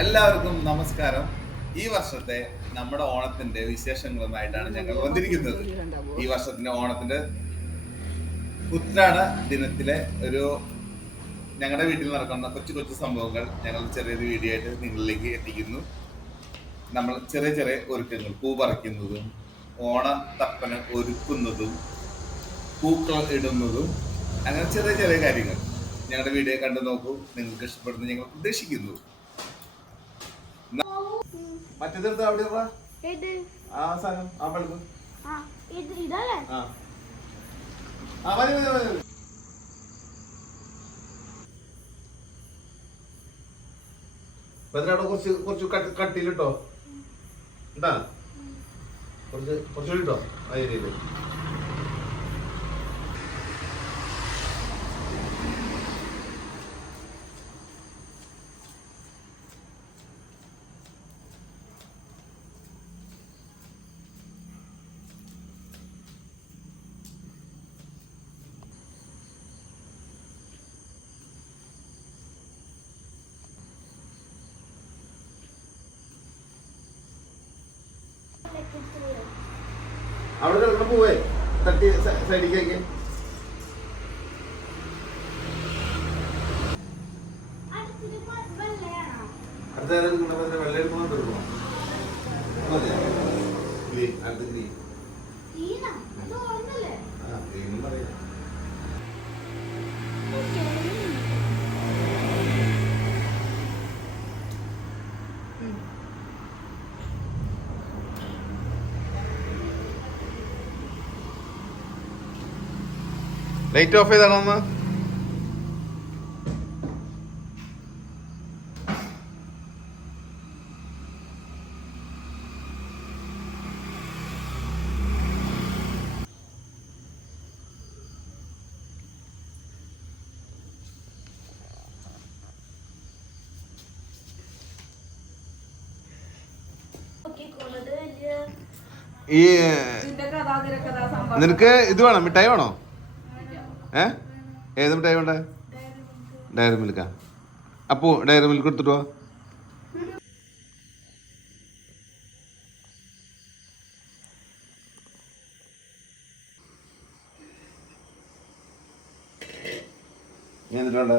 എല്ലാവർക്കും നമസ്കാരം. ഈ വർഷത്തെ നമ്മുടെ ഓണത്തിന്റെ വിശേഷങ്ങളുമായിട്ടാണ് ഞങ്ങൾ വന്നിരിക്കുന്നത്. ഈ വർഷത്തിന്റെ ഓണത്തിന്റെ ഉത്രാട ദിനത്തിലെ ഒരു ഞങ്ങളുടെ വീട്ടിൽ നടക്കുന്ന കൊച്ചു കൊച്ചു സംഭവങ്ങൾ ഞങ്ങൾ ചെറിയൊരു വീഡിയോ ആയിട്ട് നിങ്ങളിലേക്ക് എത്തിക്കുന്നു. നമ്മൾ ചെറിയ ചെറിയ ഒരുക്കങ്ങൾ പൂ പറിക്കുന്നതും ഓണ തപ്പന ഒരുക്കുന്നതും പൂക്കൾ ഇടുന്നതും അങ്ങനെ ചെറിയ ചെറിയ കാര്യങ്ങൾ ഞങ്ങളുടെ വീഡിയോ കണ്ടു നോക്കൂ നിങ്ങൾക്ക് ഇഷ്ടപ്പെടുന്നു ഞങ്ങൾ പ്രതീക്ഷിക്കുന്നു മറ്റേതെടുത്ത് അവിടെ ആ സാധനം ആ ബൾബ് ആ ആ. ആ മതി മതി മതി മതി. ഭദ്രയുടെ കുറച്ച് കുറച്ച് കട്ടി കട്ടിയിലിട്ടോ. എന്താ കുറച്ച് കുറച്ചുകൂടി ഇട്ടോ ആ അവിടെ കിടക്കുന്ന പോവേ. തട്ടി സൈഡിലേക്ക് അടുത്ത നേരം എടുക്കുന്ന വെള്ളം എടുക്കണം എടുക്കണം മതിയോ ഗ്രീൻ അടുത്ത ഗ്രീൻ. ആ ഗ്രീനും പറയാം. ലൈറ്റ് ഓഫ് ചെയ്താണോ ഒന്ന്? ഈ നിനക്ക് ഇത് വേണം? മിഠായി വേണോ? ഏ? ഏത് മിഠായി വേണ്ടേ? ഡയറി മിൽക്കാ. അപ്പോ ഡയറി മിൽക്ക് എടുത്തിട്ട് എന്നിട്ടുണ്ട്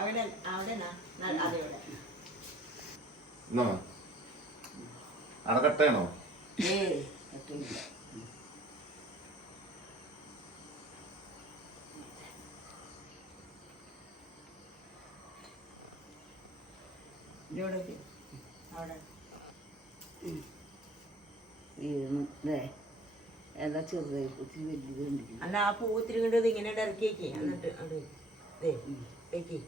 അവിടെ അവിടെ കട്ടയാണോ ചെറുതായി വലിയതുണ്ട് അല്ല ആ പൂ ഇത്തിരി കണ്ടത് ഇങ്ങനെ ഇറക്കിയേക്കേ എന്നിട്ട് അത് ദേ വെക്ക്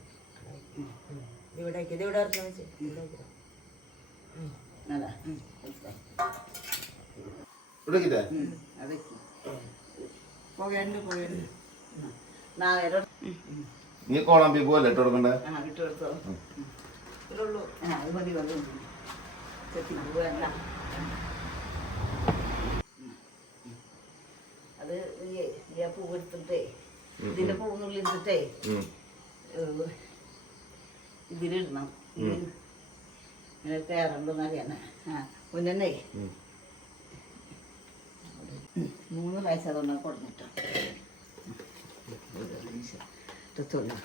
ഇവിടെ. ഇത്. ഇവിടെ ഇറക്കാൻ വെച്ച് നീ കോളാമ്പി പോലെ ഇട്ട് കൊടുക്കണ്ടേ? ആ ഉള്ളൂ ആ അത് ഈ ഈ ആ പൂ എടുത്തിട്ടേ ഇതിന്റെ പൂവിനുള്ളിൽ എടുത്തിട്ടേ ഇതിലിടണം. ഇത് ഇങ്ങനെ കയറണ്ടെന്ന് അറിയാനാ. ആ മുന്നേ ഉം. മൂന്ന് വയസ്സ് അതൊന്നും കൊടുത്തിട്ട്. എടുത്തോളൂ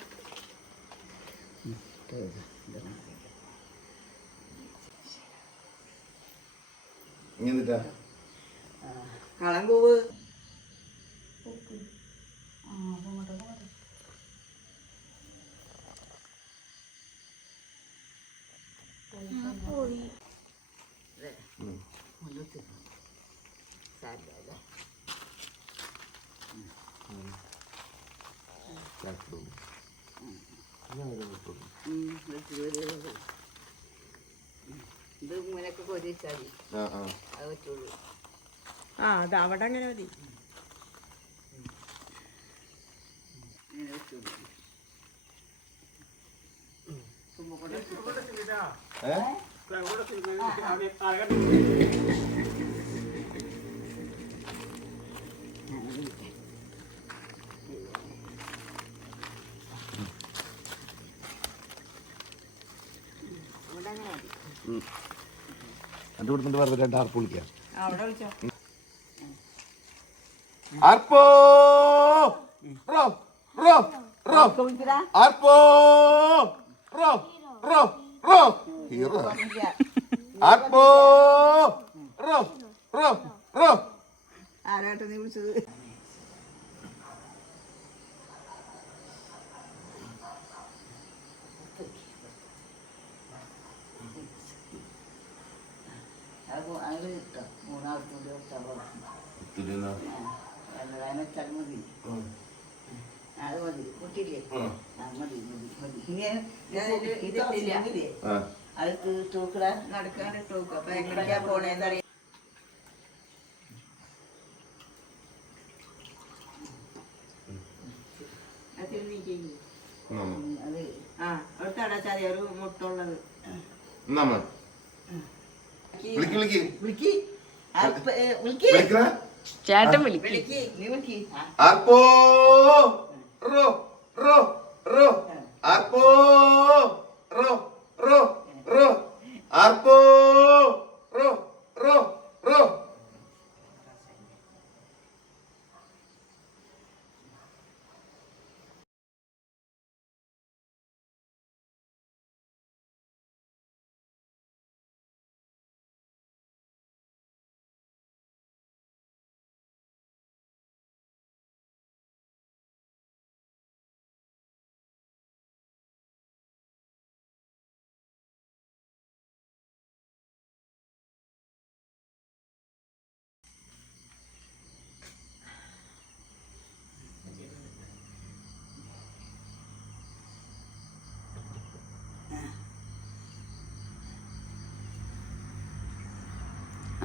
കളം പൂവ് പോയി. ഇത് ഇങ്ങനെയൊക്കെ കൊതി വെച്ചാൽ മതി ആ അത് പറ്റുള്ളൂ ആ അത് അവിടെ അങ്ങനെ മതി. ഇങ്ങനെ വെച്ചുള്ളൂ കൊടുത്തിട്ട് പറഞ്ഞ രണ്ട് ആർപ്പ് വിളിക്കാം. ആർപ്പോ? റോ റോ റോ. ആർപ്പോ? റോ റോ റോ ഹീറോ ആത്മോ റോ റോ റോ ആരായിട്ട് നീ വിളിച്ചത്? മൂന്നാമത്തെ അത് മതി കുട്ടിയില്ലേ ആ. മതി മതി മതി. ഇതില്ലേ അത് തൂക്കടാ അപ്പൊ എങ്ങനെയാ പോണേന്നറിയാം ഒരു വിളിക്കണ? ചേട്ടൻ വിളിക്ക്. നീ വിളിക്ക്. ആ, ആർപ്പോ റോ റോ റോ ആർപ്പോ റോ റോ റോ ആർപ്പോ റോ റോ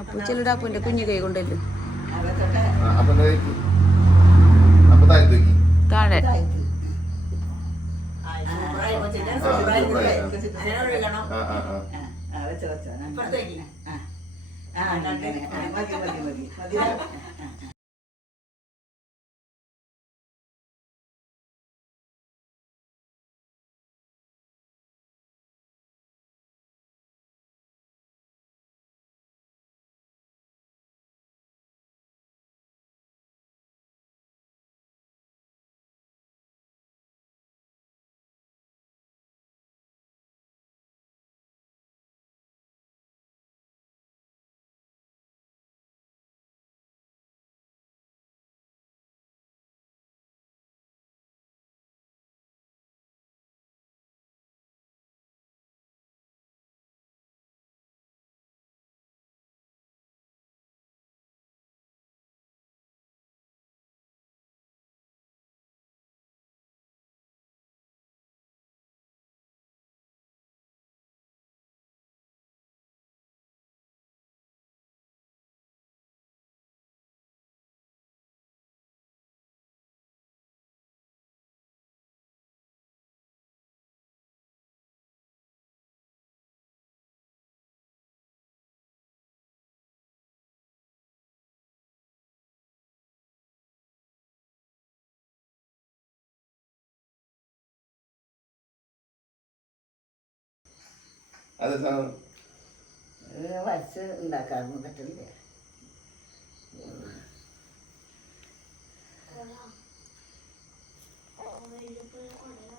റോ അപ്പൂച്ചലൂടെ അപ്പൂന്റെ കുഞ്ഞു കൈ കൊണ്ടല്ലോ അപ്പൊ? അപ്പൊ താഴെ ആ, അതെ വരച്ച് ഉണ്ടാക്കാൻ പറ്റില്ല